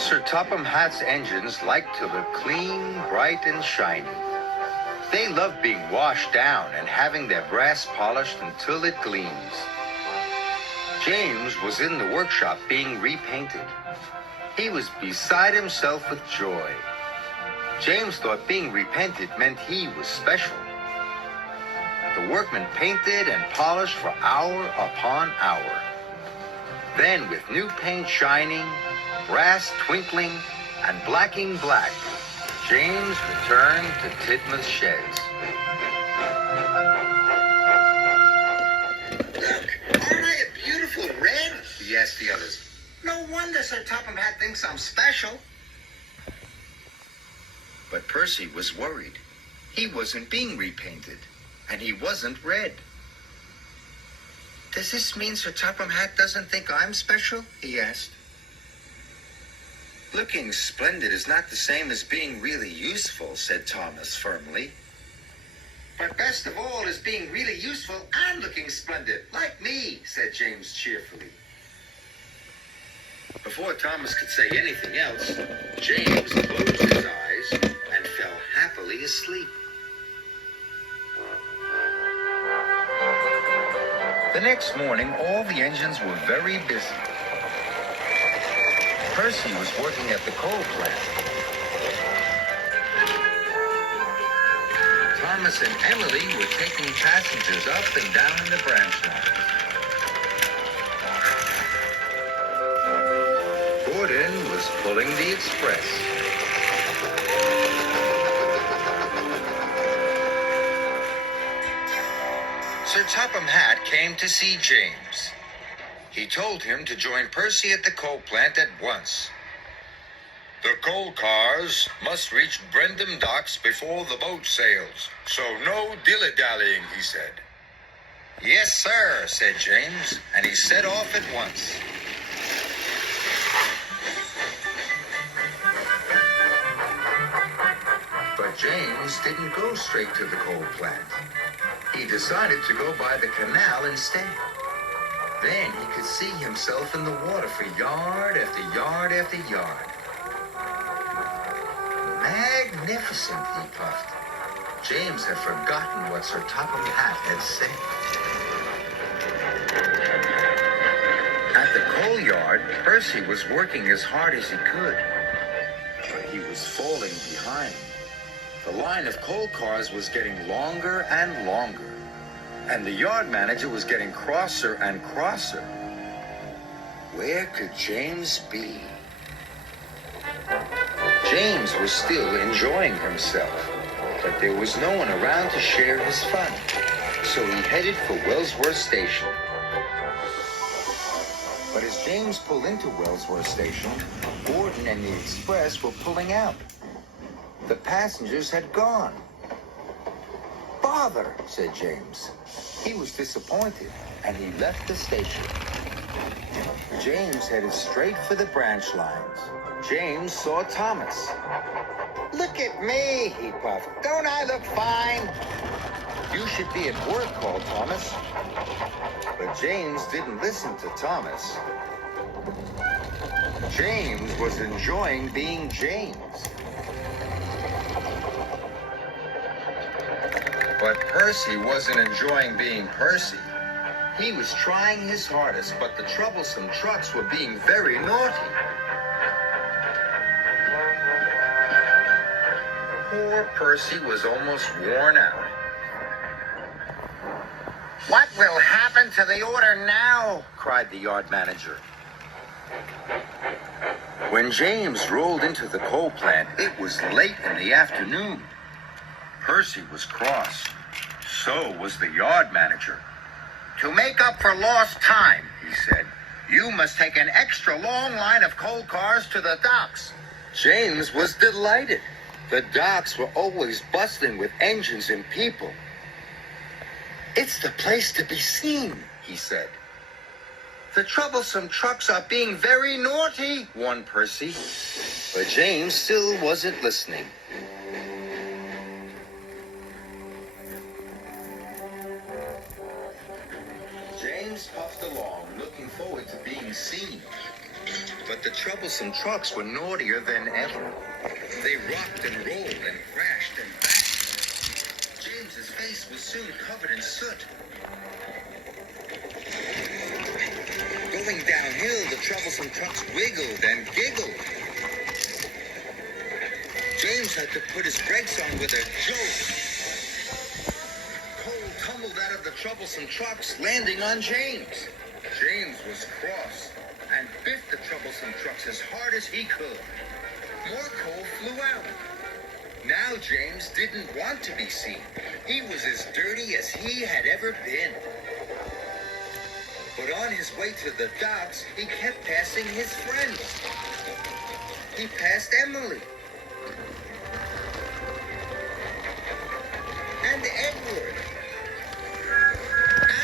Sir Topham Hatt's engines liked to look clean, bright, and shiny. They loved being washed down and having their brass polished until it gleams. James was in the workshop being repainted. He was beside himself with joy. James thought being repainted meant he was special. The workmen painted and polished for hour upon hour. Then, with new paint shining, brass twinkling, and blacking black, James returned to Tidmouth Sheds. Look, aren't I a beautiful red? He asked the others. No wonder Sir Topham Hatt thinks I'm special. But Percy was worried. He wasn't being repainted, and he wasn't red. Does this mean Sir Topham Hatt doesn't think I'm special? He asked. Looking splendid is not the same as being really useful, said Thomas firmly. But best of all is being really useful and looking splendid, like me, said James cheerfully. Before Thomas could say anything else, James closed his eyes and fell happily asleep. The next morning, all the engines were very busy. Percy was working at the coal plant. Thomas and Emily were taking passengers up and down the branch line. Gordon was pulling the express. Sir Topham Hatt came to see James. He told him to join Percy at the coal plant at once. The coal cars must reach Brendam docks before the boat sails, so no dilly-dallying, he said. Yes, sir, said James, and he set off at once. But James didn't go straight to the coal plant. He decided to go by the canal instead. Then he could see himself in the water for yard after yard after yard. Magnificent, he puffed. James had forgotten what Sir Topham Hatt had said. At the coal yard, Percy was working as hard as he could. But he was falling behind. The line of coal cars was getting longer and longer. And the yard manager was getting crosser and crosser. Where could James be? James was still enjoying himself, but there was no one around to share his fun. So he headed for Wellsworth Station. But as James pulled into Wellsworth Station, Gordon and the express were pulling out. The passengers had gone. Bother, said James. He was disappointed, and he left the station. James headed straight for the branch lines. James saw Thomas. Look at me, he puffed. Don't I look fine? You should be at work, called Thomas. But James didn't listen to Thomas. James was enjoying being James. But Percy wasn't enjoying being Percy. He was trying his hardest, but the troublesome trucks were being very naughty. Poor Percy was almost worn out. What will happen to the order now? Cried the yard manager. When James rolled into the coal plant, it was late in the afternoon. Percy was cross. So was the yard manager. To make up for lost time, he said, you must take an extra long line of coal cars to the docks. James was delighted. The docks were always bustling with engines and people. It's the place to be seen, he said. The troublesome trucks are being very naughty, warned Percy. But James still wasn't listening. James puffed along, looking forward to being seen. But the troublesome trucks were naughtier than ever. They rocked and rolled and crashed and banged. James's face was soon covered in soot. Going downhill, the troublesome trucks wiggled and giggled. James had to put his brakes on with a jolt. Coal tumbled out of the troublesome trucks, landing on James. James was cross and bit the troublesome trucks as hard as he could. More coal flew out. Now James didn't want to be seen. He was as dirty as he had ever been. But on his way to the docks, he kept passing his friends. He passed Emily. And Edward.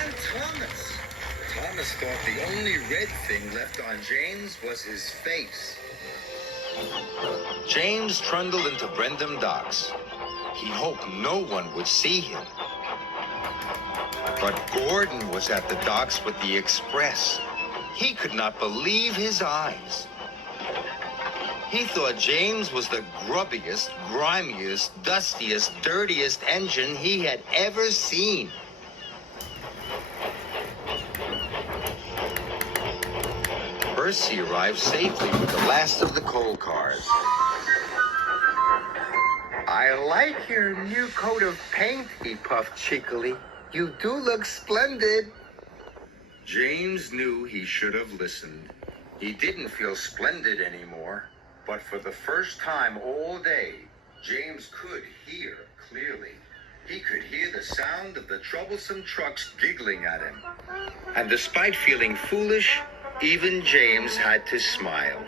And Thomas. Thomas thought the only red thing left on James was his face. James trundled into Brendam Docks. He hoped no one would see him. But Gordon was at the docks with the express. He could not believe his eyes. He thought James was the grubbiest, grimiest, dustiest, dirtiest engine he had ever seen. Percy arrived safely with the last of the coal cars. I like your new coat of paint, he puffed cheekily. You do look splendid. James knew he should have listened. He didn't feel splendid anymore, but for the first time all day, James could hear clearly. He could hear the sound of the troublesome trucks giggling at him. And despite feeling foolish, even James had to smile.